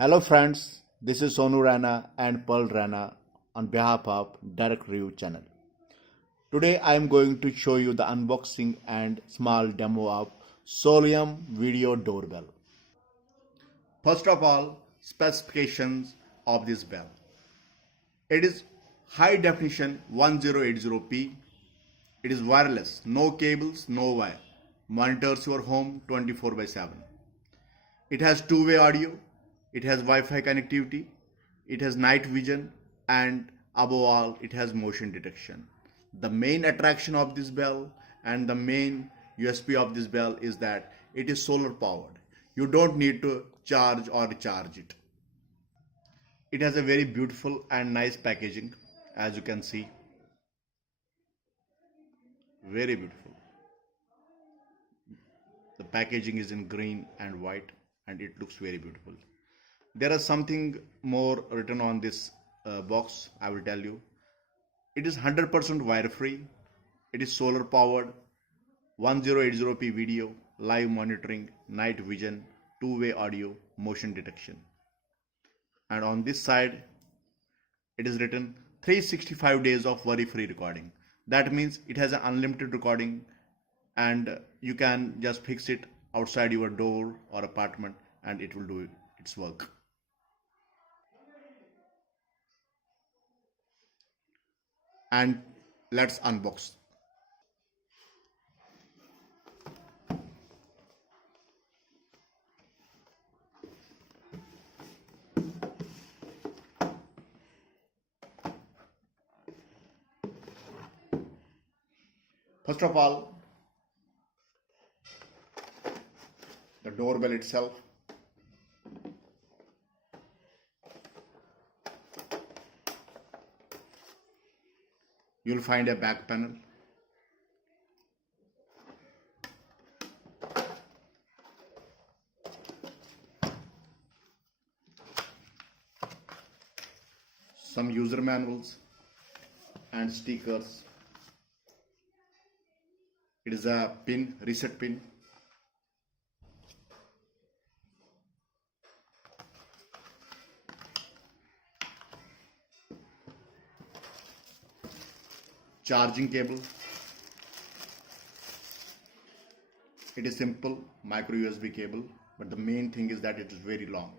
Hello friends, this is Sonu Rana and Pearl Rana on behalf of Direct Review channel. Today I am going to show you the unboxing and small demo of Soliom video doorbell. First of all, specifications of this bell. It is high definition 1080p. It is wireless, no cables, no wire. Monitors your home 24/7. It has two-way audio, it has Wi-Fi connectivity, it has night vision, and above all, it has motion detection. The main attraction of this bell and the main USP of this bell is that it is solar powered. You don't need to charge or recharge it. It has a very beautiful and nice packaging, as you can see. Very beautiful. The packaging is in green and white and it looks very beautiful. There is something more written on this box. I will tell you. It is 100% wire free. It is solar powered, 1080p video, live monitoring, night vision, two-way audio, motion detection. And on this side, it is written 365 days of worry-free recording. That means it has an unlimited recording and you can just fix it outside your door or apartment and it will do its work. And let's unbox. First of all, the doorbell itself. You'll find a back panel. Some user manuals and stickers. It is a pin, reset pin. Charging cable. It is simple micro USB cable, but the main thing is that it is very long.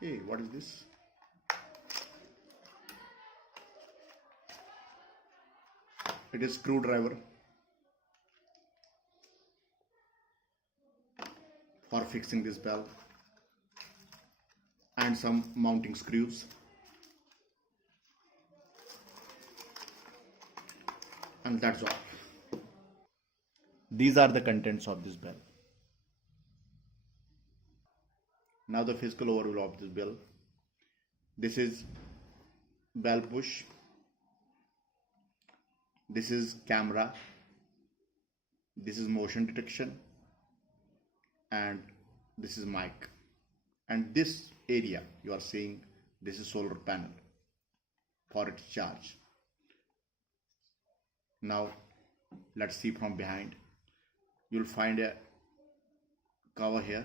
Hey, what is this? It is screwdriver for fixing this bell and some mounting screws. And that's all. These are the contents of this bell. Now the physical overview of this bell. This is bell push. This is camera. This is motion detection. And this is mic. And this area you are seeing, this is solar panel for its charge. Now let's see from behind. You'll find a cover here,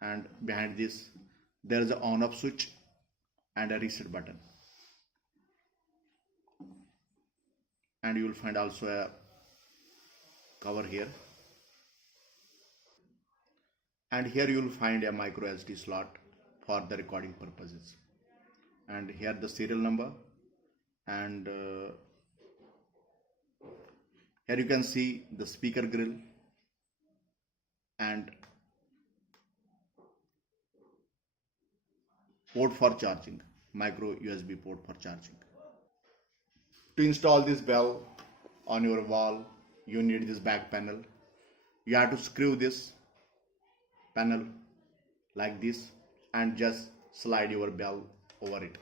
and behind this there is an on-off switch and a reset button. And you will find also a cover here. And here you will find a micro SD slot for the recording purposes. And here the serial number, and here you can see the speaker grill and port for charging, micro USB port for charging. To install this bell on your wall, you need this back panel. You have to screw this panel like this and just slide your bell over it.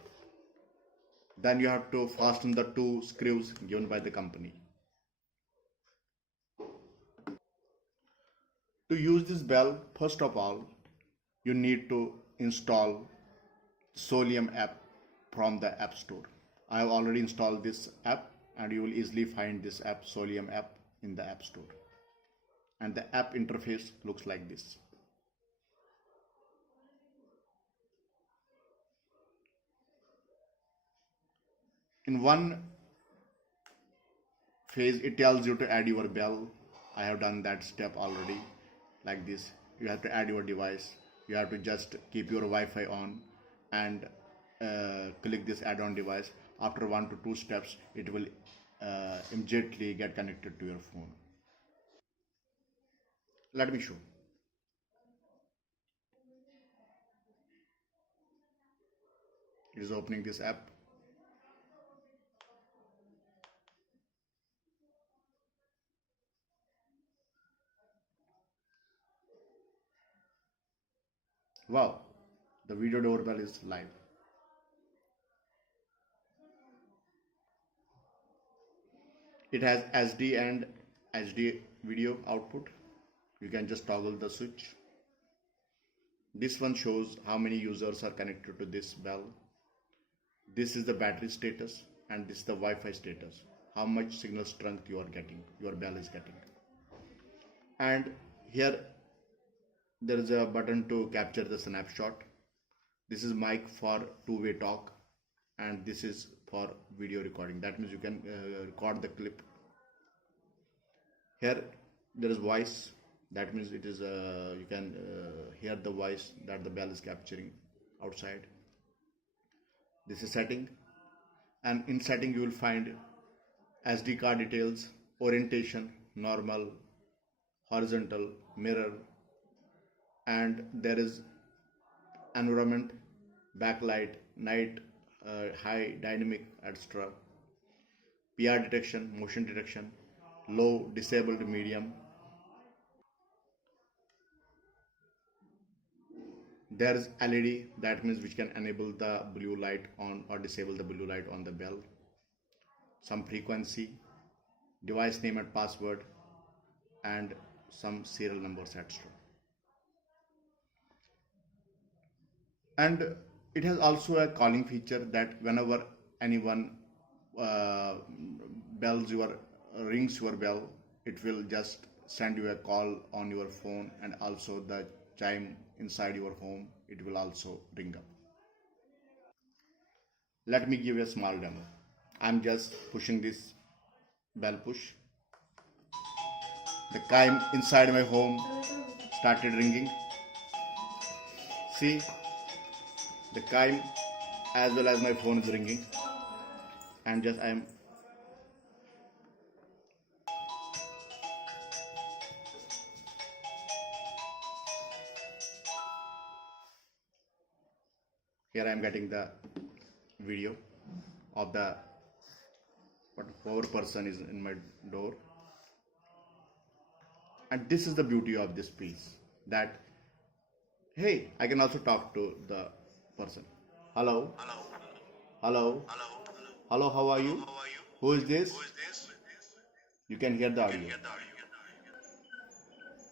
Then you have to fasten the two screws given by the company. To use this bell, first of all, you need to install Soliom app from the App Store. I have already installed this app and you will easily find this app, Soliom app, in the App Store. and the app interface looks like this. In one phase it tells you to add your bell. I have done that step already. Like this, you have to add your device. You have to just keep your Wi-Fi on and click this add-on device. After 1 to 2 steps it will immediately get connected to your phone. Let me show. It is opening this app. Wow, the video doorbell is live. It has SD and HD video output. You can just toggle the switch. This one shows how many users are connected to this bell. This is the battery status and this is the Wi-Fi status. How much signal strength you are getting, your bell is getting. And here there is a button to capture the snapshot. This is mic for two-way talk and this is for video recording. That means you can record the clip. Here there is voice. That means it is you can hear the voice that the bell is capturing outside. This is setting, and in setting you will find SD card details, orientation, normal, horizontal, mirror, and there is environment, backlight, night, high, dynamic, etc. PR detection, motion detection, low, disabled, medium. There is LED, that means which can enable the blue light on or disable the blue light on the bell. Some frequency, device name and password, and some serial numbers, etc. And it has also a calling feature that whenever anyone rings your bell, it will just send you a call on your phone, and also the chime inside your home, it will also ring up. Let me give you a small demo. I'm just pushing this bell push. The chime inside my home started ringing. See, the chime as well as my phone is ringing, and just I'm here I am getting the video of the whoever person is in my door. And this is the beauty of this piece, that hey, I can also talk to the person. Hello, hello, hello, how are you? Who is this? You can hear the audio.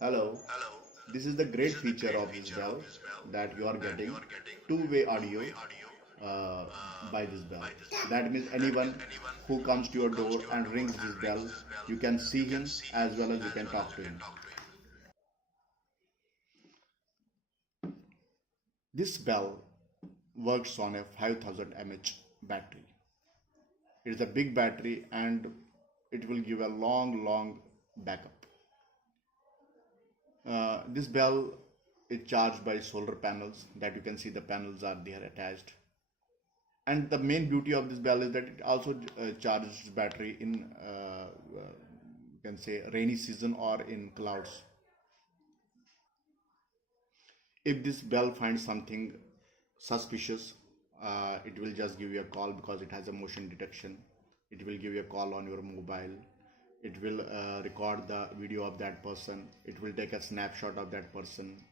Hello. This is the great feature of this bell, that you are getting two-way audio by this bell. That means anyone who comes to your door and rings this bell, you can see him as well as you can talk to him. This bell works on a 5000 mAh battery. It is a big battery and it will give a long backup. This bell is charged by solar panels, that you can see the panels are there attached. And the main beauty of this bell is that it also charges battery in you can say rainy season or in clouds. If this bell finds something suspicious, it will just give you a call because it has a motion detection. It will give you a call on your mobile. It will record the video of that person. It will take a snapshot of that person.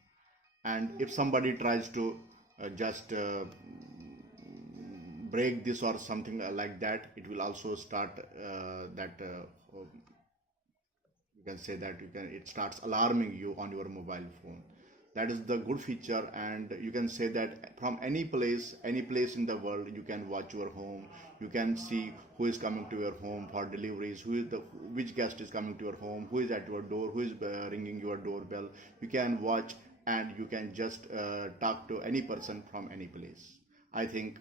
And if somebody tries to just break this or something like that, it will also start you can say that it starts alarming you on your mobile phone. That is the good feature, and you can say that from any place in the world, you can watch your home. You can see who is coming to your home for deliveries, which guest is coming to your home, who is at your door, who is ringing your doorbell. You can watch, and you can just talk to any person from any place. I think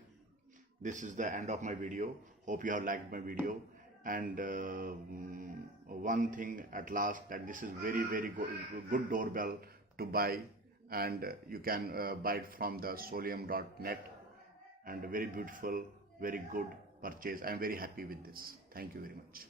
this is the end of my video. Hope you have liked my video. And one thing at last, that this is very good doorbell to buy, and you can buy it from the soliom.net, and very beautiful, very good purchase. I am very happy with this. Thank you very much.